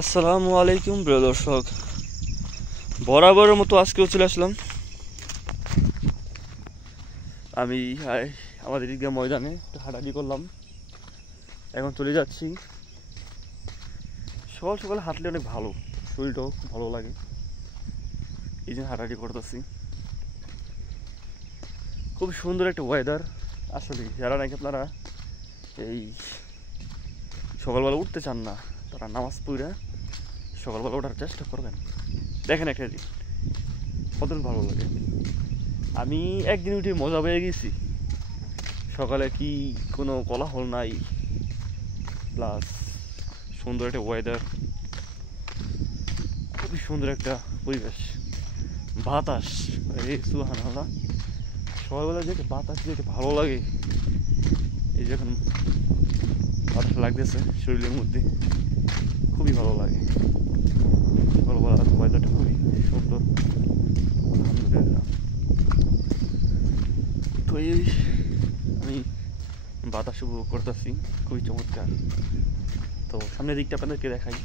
আসসালামু আলাইকুম প্রিয় দর্শক, বরাবরের মতো আজকেও চলে আসলাম আমি আমাদের ঈদগাহ ময়দানে একটু হাঁটাহাঁটি করলাম। এখন চলে যাচ্ছি। সকাল সকাল হাঁটলে অনেক ভালো, শরীরটাও খুব ভালো লাগে, এই জন্য হাঁটাহাঁটি করতেছি। খুব সুন্দর একটা ওয়েদার। আসলে যারা নাকি আপনারা এই সকালবেলা উঠতে চান না, তারা নামাজ পড়ে সকালবেলা ওঠার চেষ্টা করবেন। দেখেন একটা দিন কত ভালো লাগে। আমি একদিন উঠে মজা পেয়ে গেছি। সকালে কি কোনো কোলাহল নাই, প্লাস সুন্দর একটা ওয়েদার, খুবই সুন্দর একটা পরিবেশ, বাতাস। রে সুবহানাল্লাহ, সকালবেলা যে বাতাস যেতে ভালো লাগে, এই যখন বাতাস লাগতেছে শরীরের মধ্যে খুবই ভালো লাগে। সকালবেলা ওয়েদারটা খুবই সুন্দর, আলহামদুলিল্লাহ। তো এই আমি বাতাস উপভোগ করতেছি, খুবই চমৎকার। তো সামনের দিকটা আপনাদেরকে দেখাই।